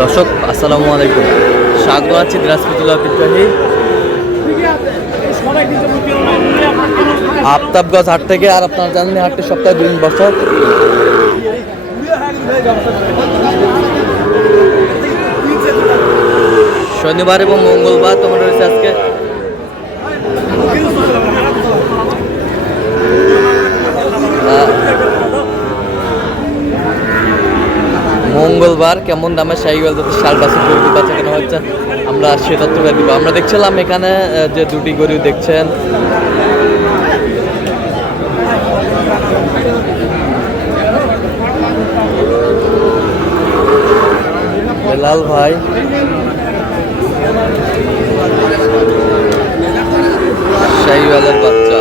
দর্শক আসসালামু আলাইকুম, স্বাগত আছি দিনাজপুর ঐতিহ্যবাহী আফতাবগঞ্জ হাট থেকে। আর আপনারা জানেন হাটটি সপ্তাহে 2 দিন বসে। শনিবার এবং মঙ্গলবার তোমার রয়েছে আজকে মঙ্গলবার কেমন দামে শাহিওয়াল যাতে ষাট বাছুর গরু বাচ্চা কেনা হচ্ছে আমরা সে তথ্যটা দিব। আমরা দেখছিলাম এখানে যে দুটি গরু দেখছেন, বেলাল ভাই শাহিওয়ালের বাচ্চা।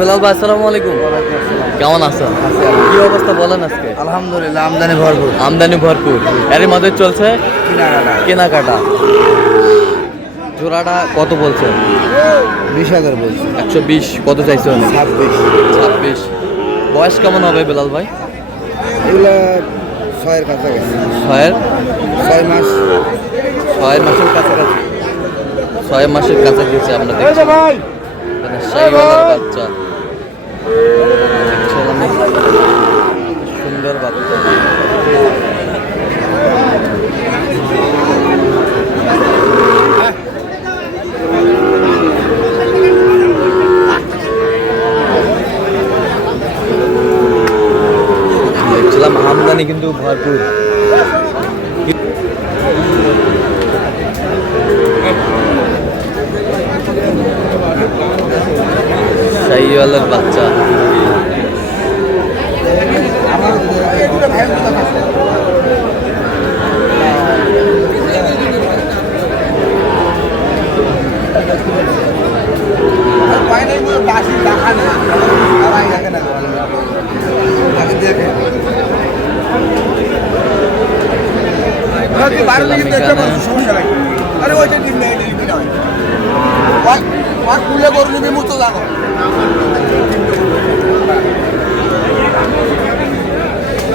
বেলাল ভাই আসসালামু আলাইকুম, কেমন আছেন? কি অবস্থা বলেন আজকে? আলহামদুলিল্লাহ আমদানি ভরপুর। আমদানি ভরপুর, এর মধ্যে চলছে কেনাকাটা। জোড়াটা কত বলছেন? 20,000 বলছি। 120। কত চাইছে? 26। বয়স কেমন হবে বেলাল ভাই? এগুলো 6-এর কাছাকাছি। 6 মাস। 6 মাসের কাছাকাছি। 6 মাসের কাছাকাছি আমরা দেখছি শাহিওয়ালের বাচ্চা। সুন্দর বাচ্চা। দেখছিলাম আমদানি কিন্তু ভরপুর। শাহিওয়ালের বাচ্চা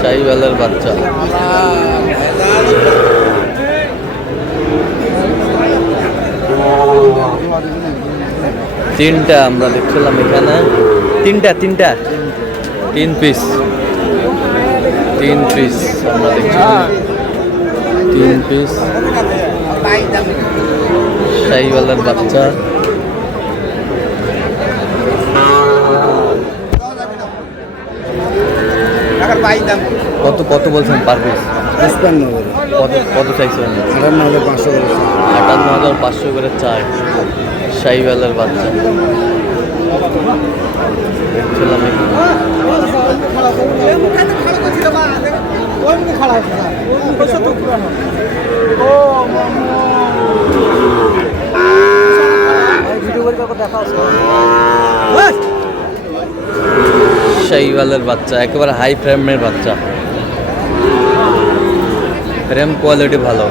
শাহিওয়ালের বাচ্চা। তিনটা আমরা দেখছিলাম এখানে, তিনটা 3 পিস আমরা দেখছিলাম। 3 পিস শাহিওয়ালের বাচ্চা। কত বলছেন পার পিস? 55। কত চাইছেন? 58,500 করে চাই শাহিওয়ালের বাচ্চা। দেখছিলাম শাহিওয়ালের বাচ্চা, একেবারে হাই ফ্রেমের বাচ্চা। ফ্রেম কোয়ালিটি ভালো।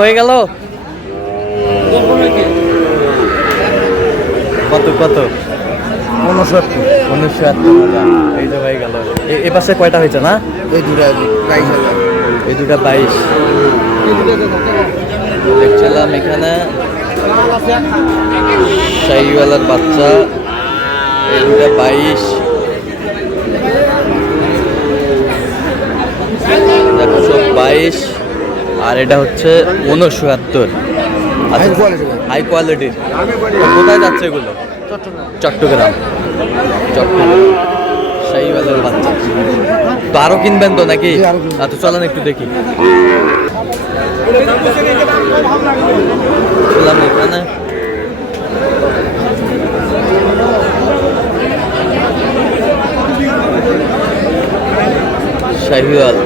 হয়ে গেল। কত 59,000। এই যে হয়ে গেল। এ পাশে কয়টা হয়েছে না? এই দুটা 22,000। এই দুটা 22। দেখছিলাম এখানে শাহিওয়ালের বাচ্চা, এই দুটা 22। 122 আর এটা হচ্ছে 69। হাই কোয়ালিটির। কোথায় যাচ্ছে এগুলো? চট্টগ্রাম। শাহিওয়াল শাহিওয়ালের বাচ্চা। তো আরো কিনবেন তো নাকি? জি, আরো কিনবো। আচ্ছা চলেন একটু দেখি। চললাম এখানে। শাহিওয়াল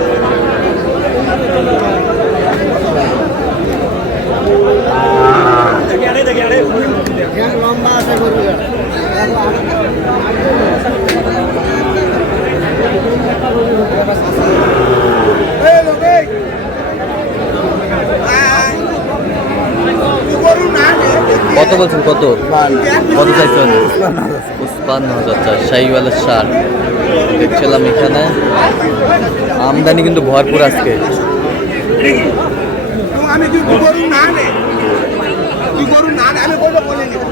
কত বলছেন? কত কত চাইছেন? 55,000 চাই শাহিওয়ালের শার্ট। দেখছিলাম এখানে আমদানি কিন্তু ভরপুর আজকে। আমি তুই গরু না নে তুই গরু না নে আমি গরু বলে নিব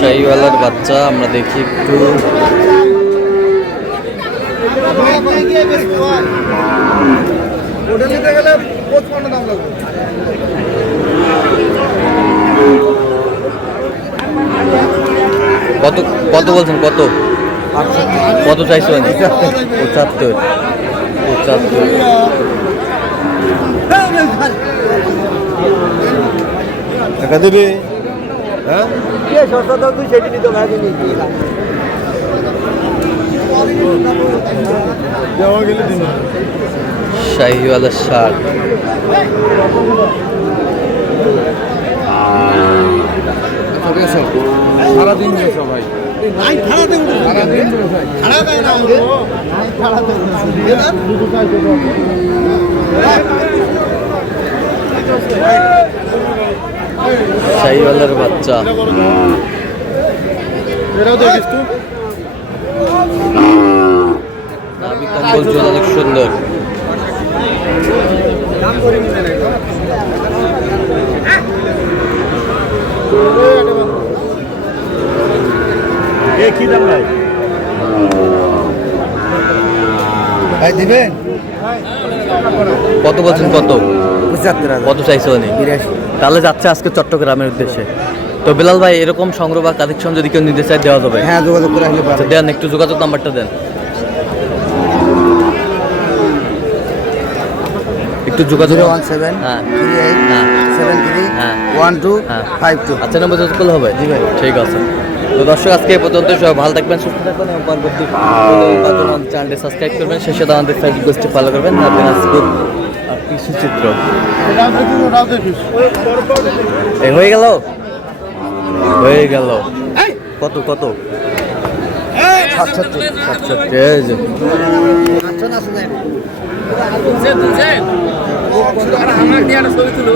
শাহিওয়ালের বাচ্চা আমরা দেখি একটু। ওটা নিতে গেলে 55 দাম লাগবে। কত কত বলছেন? কত কত চাইছেন? 75 75। টাকা দেবে? হ্যাঁ দেওয়া গেলে দিন। শাহিওয়ালের শার্ট সারাদিন সবাই শাহিওয়ালের বাচ্চা। নাভি কম্বল চুল অনেক সুন্দর। কি দাম ভাই? ভাই দিবেন? কত বলছেন? কত 75,000। কত চাইছো? 82। তাহলে যাচ্ছে আজকে চট্টগ্রামের উদ্দেশ্যে। তো বিলাল ভাই এরকম সংগ্রহ বা কালেকশন যদি কেউ নিতে চায় দেওয়া যাবে? হ্যাঁ যোগাযোগ করে আসলে আচ্ছা পারবে। দেন একটু যোগাযোগ নাম্বারটা দেন। একটু যোগাযোগ। 017 হ্যাঁ 38 হ্যাঁ 73 হ্যাঁ 12 হ্যাঁ 52। আচ্ছা নাম্বার যোগাযোগ করলে হবে? জি ভাই। ঠিক আছে। তো দর্শক আজকে এই পর্যন্ত। সবাই ভালো থাকবেন, সুস্থ থাকবেন এবং পরবর্তী চ্যানেলটি সাবস্ক্রাইব করবেন। শেষে আমাদের ফেসবুক পেজটি ফলো করবেন। দিনাজপুর কৃষি চিত্র। এই হয়ে গেল হয়ে গেল। কত কত? 77। 67। এই যে আমার দিয়ে ছবি তুলো